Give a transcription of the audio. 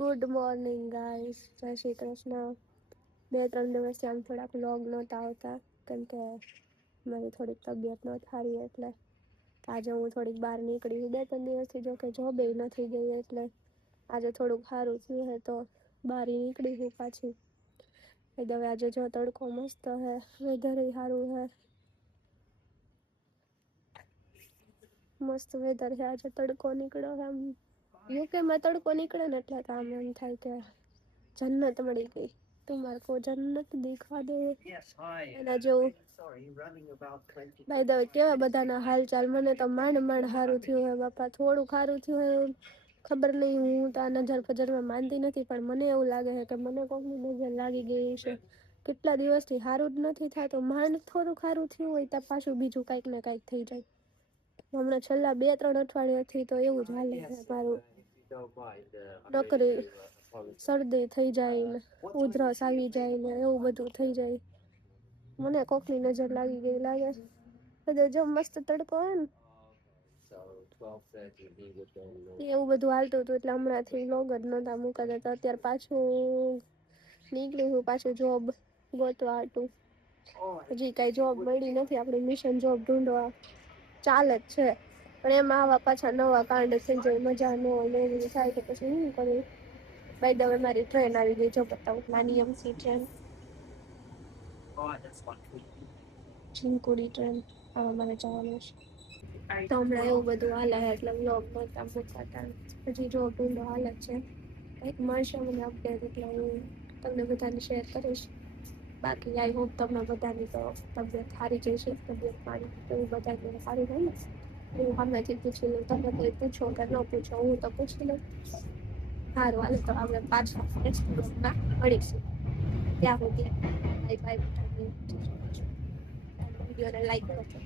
Good morning guys, જય શ્રી કૃષ્ણ. 2-3 દિવસથી આમ થોડાક વ્લોગ નહોતા આવતા કેમ કે મારી થોડીક તબિયત ન સારી એટલે આજે હું થોડીક બહાર નીકળી. 2-3 દિવસથી જો કે જોબે નથી ગઈ એટલે આજે થોડુંક સારું થયું હે તો બહાર નીકળી હું પાછી. હવે આજે જો તડકો મસ્ત હે, વેધર સારું હે, મસ્ત વેધર છે આજે. તડકો નીકળ્યો છે આમ યુકેમાં તડકો નીકળે ને એટલે તો આમ એમ થાય કે જન્નત મળી ગઈ. તુમાર કો જન્નત દિખા દે એના જેવું. ભાઈ દવે કેવા બધાના હાલ ચાલ. મને તો માંડ માંડ સારું થયું હે બાપા. થોડું સારું થયું હે ખબર નહીં. હું તો આ નજર ફજરમાં માનતી નથી પણ મને એવું લાગે છે કે મને કોકની નજર લાગી ગઈ છે. કેટલા દિવસથી સારું જ નથી થતું. માંડ થોડું સારું થયું હોય તો પાછું બીજું કઈક ને કઈક થઈ જાય. હમણાં છેલ્લા 2-3 અઠવાડિયાથી તો એવું જ હાલે છે મારું. નકરી શરદી થઈ જાય ને ઉધરસ આવી જાય ને એવું બધું થઈ જાય. મને કોકની નજર લાગી ગઈ લાગે. બધે જો મસ્ત તડકો હોય ને એવું બધું હાલતું હતું એટલે હમણાંથી વ્લોગ જ નતા મૂકા દેતા. અત્યારે પાછું નીકળી હું પાછું જોબ ગોતવા હાટુ. હજી કઈ જોબ મળી નથી. આપડે મિશન જોબ ઢૂંઢવા ચાલે જ છે પણ એમાં આવા પાછા નવા કાંડ થઈ જાય. મજા ન હોય થાય તો પછી હું કરું. બાય ધ વે મારી ટ્રેન આવી ગઈ. જો બતાવું નાની અમથી ટ્રેન, ચીનકુડી ટ્રેન. હવે મારે જવાનું છે તો હમણાં એવું બધું હાલે એટલે વ્લોગ નહોતા મુકાતા. હજી જોબ ઢૂંઢો હાલે છે. કંઈક મળશે મને અપડેટ એટલે હું તમને બધાને શેર કરીશ. બાકી આઈ હોપ તમને બધાની તો તબિયત સારી જશે. તબિયત પાણી એવું બધા સારું હોય ને. હું હમણાંથી પૂછી લઉં. તમે કઈ પૂછો કે ન પૂછો હું તો પૂછી લઉં. સારું હાલો તો આપણે પાછા નેક્સ્ટ વ્લોગમાં મળીશું. ત્યાં સુધી બાય બાય. વિડીયોને લાઈક કરજો.